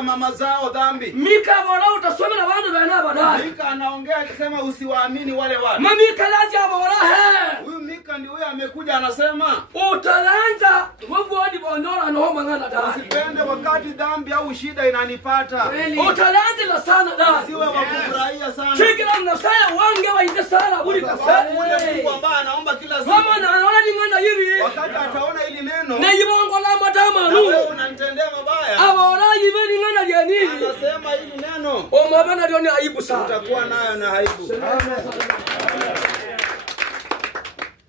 mama zao dhambi. Mika bora utasomera bandu bana badai. Mika anaongea akisema usiwaamini wale watu. Mika laja bora he. Huyu Mika ndio huyo amekuja anasema utalanza wogodi bonyora no mangana dai. Usipende wakati dhambi au shida inanipata. Utalanza la sana dai. Siwe wa kufurahia sana. Chikira mnasaya wange wainde sala buri kasa. Mungu ambaye anaomba kila siku. Mama anaona ni ngana hivi. Wakati ataona hili neno. Na yibongo la madama nu. Wewe unanitendea mabaya. Abora yibeni ngana dia nini? Anasema hili neno. O mabana ndio ni aibu sana. Utakuwa nayo na aibu.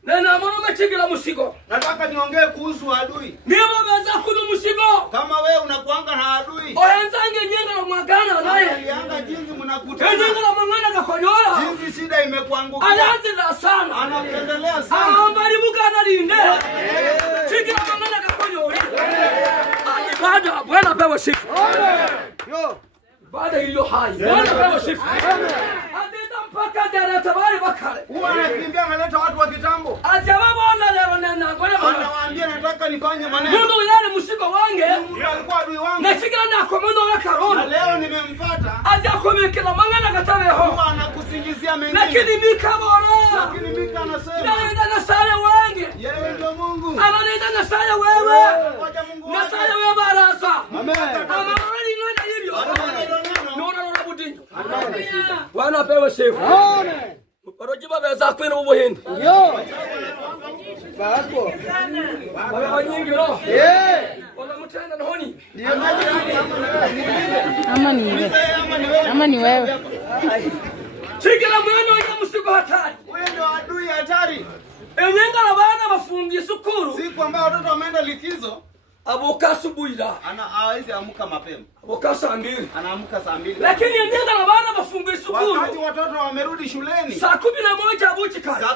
Nena mwana mchigila musigo. Nataka niongee kuhusu adui. Nibo beza kuno musigo. Kama wewe unakuanga na adui. Oyanzange nyenga na mwagana naye. Alianga jinsi mnakutana. Nyenga na mwangana gakonyola. Jinsi shida imekuangukia. Alanzila sana. Anaendelea sana. Ambali bukana linde. Chigila mwangana gakonyola. Ibada Bwana pewe sifa. Yo. Ibada iliyo hai. Bwana pewe sifa. Atenda mpaka jana tabari bakale. Huwa anakimbia analeta watu wa kitambo. Ajababona leo nena ngoja bwana. Anawaambia nataka nifanye maneno. Mungu yale musigo wange. Yule alikuwa adui wangu. Na chigila na komono la Na karona. leo nimempata. Aja komekela mangana gatabeho. Huwa anakusingizia mengine. Lakini Mika bora. Lakini Mika anasema Nenda na sala wange. yeye ndio Mungu. Ananenda na sala wewe. Ngoja Mungu. Na sala wewe barasa. Amen. Amarali ngana hivyo. Nona Nona budinyo. Bwana pewe sifa. Amen. Barojiba beza kwenu ubuhindi. Yo. Bako. Baba nyingi ro. Ona mutenda noni. Ama ni wewe. Chikila mwana ya musigo hatari. Wewe ndio adui hatari. Enyenga abana bafungiye sukuru. Siku ambayo watoto wameenda likizo, Aboka subuira. hawezi amka mapema. Aboka saa 2. Anaamka saa 2. Lakini enyenga abana bafungiye sukuru. Wakati watoto wamerudi shuleni, Saa 11 abuchi kale. saa